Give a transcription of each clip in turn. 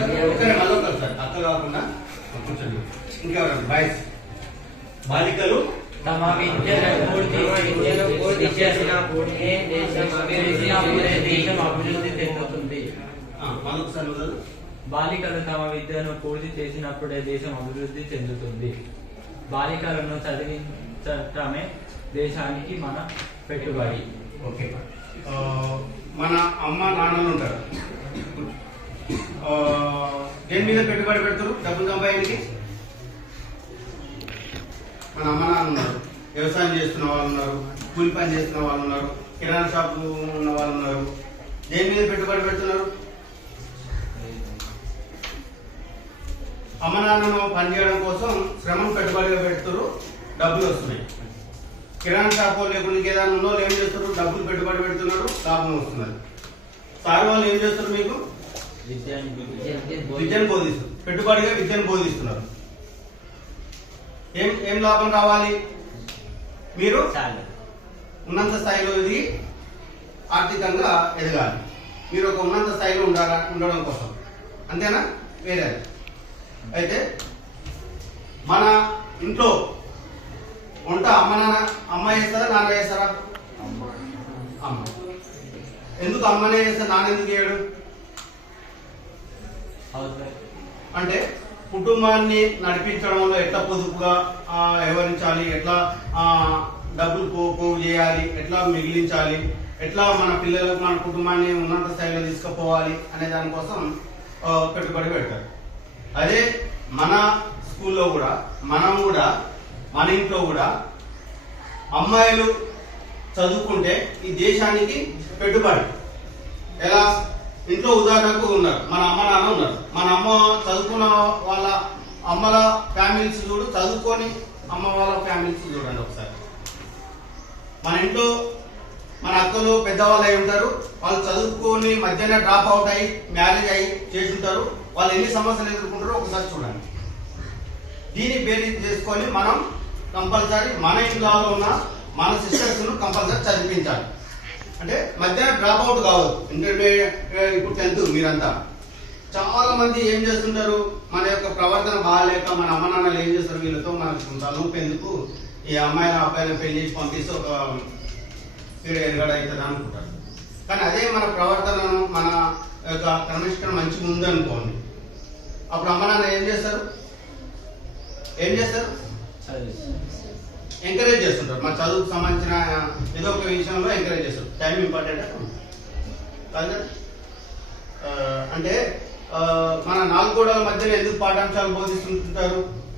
ఒకరే మళ్ళీ ఒకరు సార్. అక్క కాకుండా కూర్చోండి. ఇంకెవరు బాయ్స్. బాలికలు తమ విద్యను పూర్తి విద్యను పూర్తి చేసినప్పుడే దేశం అభివృద్ధి దేశం అభివృద్ధి చెందుతుంది. బాలికలు తమ విద్యను పూర్తి చేసినప్పుడే దేశం అభివృద్ధి చెందుతుంది. బాలికలను చదివించటమే దేశానికి మన పెట్టుబడి. ఓకే. మన అమ్మ నాన్నలు ఉంటారు. దేని మీద పెట్టుబడి పెడతారు? డబ్బులు సంపాదించి మన అమ్మ నాన్న ఉన్నారు వ్యవసాయం చేస్తున్న వాళ్ళు ఉన్నారు కూలి పని చేస్తున్న వాళ్ళు ఉన్నారు కిరాణా షాపు ఉన్న వాళ్ళు ఉన్నారు. దేని మీద పెట్టుబడి పెడుతున్నారు? అమ్మ నాన్నను పనిచేయడం కోసం శ్రమను పెట్టుబడిగా పెడుతున్నారు డబ్బులు వస్తున్నాయి. కిరాణా షాప్ లేకుండా ఇంకేదైనా ఉన్నో ఏం చేస్తారు డబ్బులు పెట్టుబడి పెడుతున్నారు లాభం వస్తున్నది. సార్ వాళ్ళు ఏం చేస్తారు మీకు? విద్యను బోధిస్తారు పెట్టుబడిగా విద్యను బోధిస్తున్నారు. ఏం ఏం లాభం రావాలి? మీరు ఉన్నత స్థాయిలో ఎదిగి ఆర్థికంగా ఎదగాలి. మీరు ఒక ఉన్నత స్థాయిలో ఉండాల ఉండడం కోసం. అంతేనా? వేరే అయితే మన ఇంట్లో వంట అమ్మ నాన్న అమ్మ చేస్తారా నాన్న చేస్తారా? అమ్మ. ఎందుకు అమ్మనే చేస్తారు నాన్న ఎందుకు చేయడు? అంటే కుటుంబాన్ని నడిపించడంలో ఎట్లా పొదుపుగా వివరించాలి ఎట్లా డబ్బులు పో పోగు చేయాలి ఎట్లా మిగిలించాలి ఎట్లా మన పిల్లలకు మన కుటుంబాన్ని ఉన్నత స్థాయిలో తీసుకుపోవాలి అనే దానికోసం పెట్టుబడి పెడతారు. అదే మన స్కూల్లో కూడా మనం కూడా మన ఇంట్లో కూడా అమ్మాయిలు చదువుకుంటే ఈ దేశానికి పెట్టుబడి. ఎలా? ఇంట్లో ఉదాహరణకు ఉన్నారు. మన అమ్మ నాన్న ఉన్నారు. మన అమ్మ చదువుకున్న వాళ్ళ అమ్మల ఫ్యామిలీస్ చూడు చదువుకొని అమ్మ వాళ్ళ ఫ్యామిలీస్ చూడండి ఒకసారి. మన ఇంట్లో మన అక్కలు పెద్దవాళ్ళు అయి ఉంటారు. వాళ్ళు చదువుకొని మధ్యాహ్నం డ్రాప్ అవుట్ అయ్యి మ్యారేజ్ అయ్యి చేసి ఉంటారు వాళ్ళు ఎన్ని సమస్యలు ఎదుర్కొంటారో ఒకసారి చూడండి. దీన్ని బేరీ చేసుకొని మనం కంపల్సరీ మన ఇంట్లో ఉన్న మన సిస్టర్స్ను కంపల్సరీ చదివించాలి. అంటే మధ్యాహ్నం డ్రాప్ అవుట్ కావద్దు. ఇంటర్మీడియట్ eh, ఇప్పుడు టెన్త్ మీరంతా. చాలా మంది ఏం చేస్తుంటారు? మన యొక్క ప్రవర్తన బాగాలేక మన అమ్మ నాన్నలు ఏం చేస్తారు వీళ్ళతో? మనకు తలూపు ఎందుకు? ఈ అమ్మాయిని అబ్బాయిని పెళ్ళి చేసి పంపిస్తే ఒక వీడు ఎరగడ అవుతుంది అనుకుంటారు. కానీ అదే మన ప్రవర్తనను మన యొక్క క్రమశిక్షణ మంచిగా ఉందనుకోండి. అప్పుడు అమ్మ నాన్న ఏం చేస్తారు? ఏం చేస్తారు? చదివిస్తుంది ఎంకరేజ్ చేస్తుంటారు. మన చదువుకు సంబంధించిన ఏదో ఒక విషయంలో ఎంకరేజ్ చేస్తారు టైం ఇంపార్టెంట్ కాదు అంటే మన నాలుగు గోడల మధ్యలో ఎందుకు పాఠాంశాలు బోధిస్తుంటారు?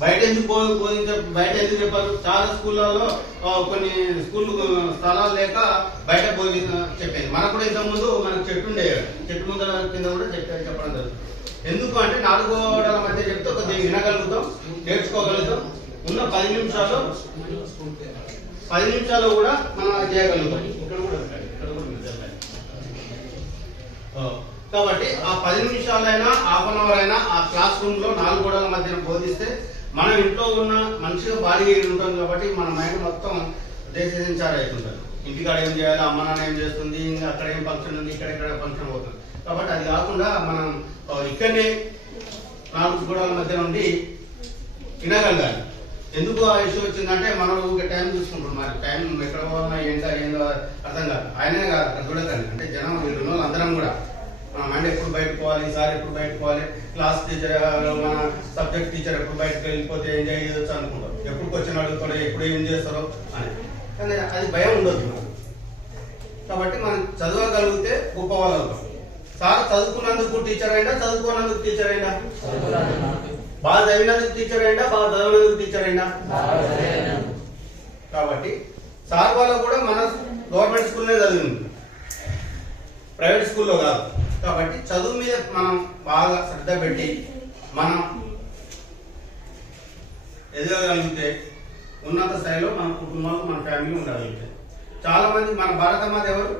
బయట ఎందుకు బో- బోధించ బయట ఎందుకు చెప్పారు? చాలా స్కూళ్ళలో కొన్ని స్కూల్ స్థలాలు లేక బయట బోధి చెప్పేది. మనకు కూడా ఇంతకుముందు మనకు చెట్టు ఉండే చెట్టు ముందర కింద కూడా చెప్పారు చెప్పడం జరుగుతుంది. ఎందుకు అంటే నాలుగు గోడల మధ్య చెప్తే కొద్దిగా వినగలుగుతాం నేర్చుకోగలుగుతాం ఉన్న పది నిమిషాలు పది నిమిషాలు కూడా మనం చేయగలుగుతాం. ఇక్కడ కూడా కాబట్టి ఆ పది నిమిషాలైనా హాఫ్ అన్ అవర్ అయినా ఆ క్లాస్ రూమ్లో నాలుగు గోడల మధ్యన బోధిస్తే మనం ఇంట్లో ఉన్న మంచిగా బాడీ ఉంటాం కాబట్టి మన మైండ్ మొత్తం దేశించారు అవుతుంటారు ఇంటికాడ ఏం చేయాలి? అమ్మ నాన్న ఏం చేస్తుంది? ఇంకా అక్కడ ఏం ఫంక్షన్ ఉంది? ఇక్కడ ఇక్కడ ఫంక్షన్ పోతుంది కాబట్టి అది కాకుండా మనం ఇక్కడనే నాలుగు గోడల మధ్య నుండి వినగలగాలి ఎందుకు ఆ ఇష్యూ వచ్చిందంటే మనం ఊరికే టైం చూసుకుంటాం మరి టైం ఎక్కడ పోవాలన్నా ఏంటో ఏందో అర్థం కాదు. ఆయనే కాదు అక్కడ చూడకండి. అంటే జనం వీళ్ళు రోజులు అందరం కూడా. మన మైండ్ ఎప్పుడు బయటకు పోవాలి సార్ ఎప్పుడు బయటకు పోవాలి? క్లాస్ టీచర్ మన సబ్జెక్ట్ టీచర్ ఎప్పుడు బయటకు వెళ్ళిపోతే ఎంజాయ్ చేయొచ్చు అనుకుంటాం. ఎప్పుడు క్వశ్చన్ అడుగుతారో ఎప్పుడు ఏం చేస్తారో అని. కానీ అది భయం ఉండదు. కాబట్టి మనం చదవగలిగితే గొప్ప వాళ్ళు. అవుతాం సార్ చదువుకున్నందుకు టీచర్ అయినా చదువుకున్నందుకు టీచర్ అయినా. బాగా చదివినందుకు టీచర్ అయినా బాగా చదివినందుకు టీచర్ అయినా. కాబట్టి సార్ వాళ్ళ కూడా మన గవర్నమెంట్ స్కూల్నే చదివింది. ప్రైవేట్ స్కూల్లో కాదు. కాబట్టి చదువు మీద మనం బాగా శ్రద్ధ పెట్టి మనం ఎదగగలిగితే ఉన్నత స్థాయిలో మన కుటుంబాలు మన ఫ్యామిలీ ఉండగలుగుతాయి చాలా మంది మన భారత మాత ఎవరు?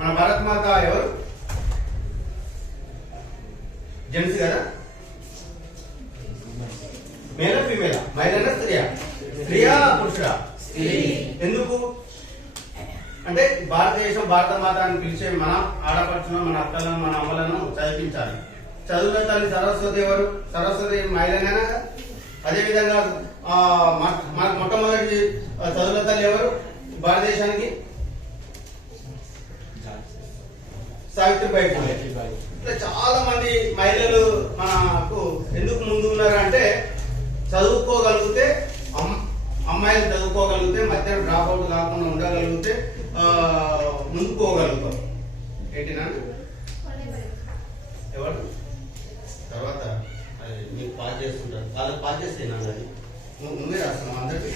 మన భారత మాత ఎవరు? జెంట్స్ కదా? మేల ఫీమేలా? మహిళనా స్త్రీయా? స్త్రీయా పురుషుడా? ఎందుకు? అంటే భారతదేశం భారత మాత అని పిలిచే మన ఆడపడుచును మన అక్కలను మన అమ్మలను చదివించాలి. చదువుల తల్లి సరస్వతి ఎవరు? సరస్వతి మహిళనేనా? అదే విధంగా ఆ, మన- మన మొట్టమొదటి చదువుల తల్లి ఎవరు? భారతదేశానికి? సావిత్రిబాయి పూలే ఇట్లా చాలా మంది మహిళలు మనకు ఎందుకు ముందు ఉన్నారు అంటే చదువుకోగలిగితే అమ్- అమ్మాయిలు చదువుకోగలిగితే మధ్య డ్రాప్ అవుట్ కాకుండా ఉండగలిగితే ఆ, ముందుకు పోగలుగుతాం ఏంటినా ఎవరు? తర్వాత అది మీకు పాస్ చేస్తుంటారు. వాళ్ళకి పాస్ చేస్తే ము- ముందే రాస్తున్నాం అందరికి.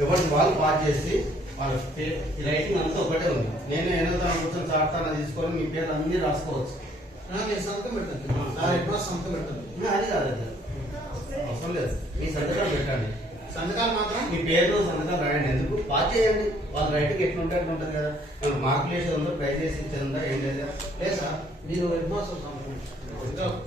ఎవరికి వాళ్ళు పాస్ చేసి వాళ్ళ పేరు రైటింగ్ అంతా ఒకటే ఉంది. నేను ఎన్నో తన కూర్చొని చార్తాన తీసుకొని మీ పేర్లు అన్ని రాసుకోవచ్చు. నేను సంతకం పెడతాను. నా మాస్టర్ సంతకం పెడతాను. అది కాదు అది అవసరం లేదు. మీ సంతకం పెట్టండి. సంతకాలు మాత్రం? మీ పేరు సంతకం రాయండి. ఎందుకు? పాస్ చేయండి. వాళ్ళ రైటింగ్ ఎట్లుంటే అట్లా ఉంటుంది కదా. మనకు మార్కులు వేసేది ఉందో ట్రై చేసి ఇచ్చేది ఉందా ఏం లేదా? లేదు సార్. మీరు హెడ్ మాస్టర్ సంతకం.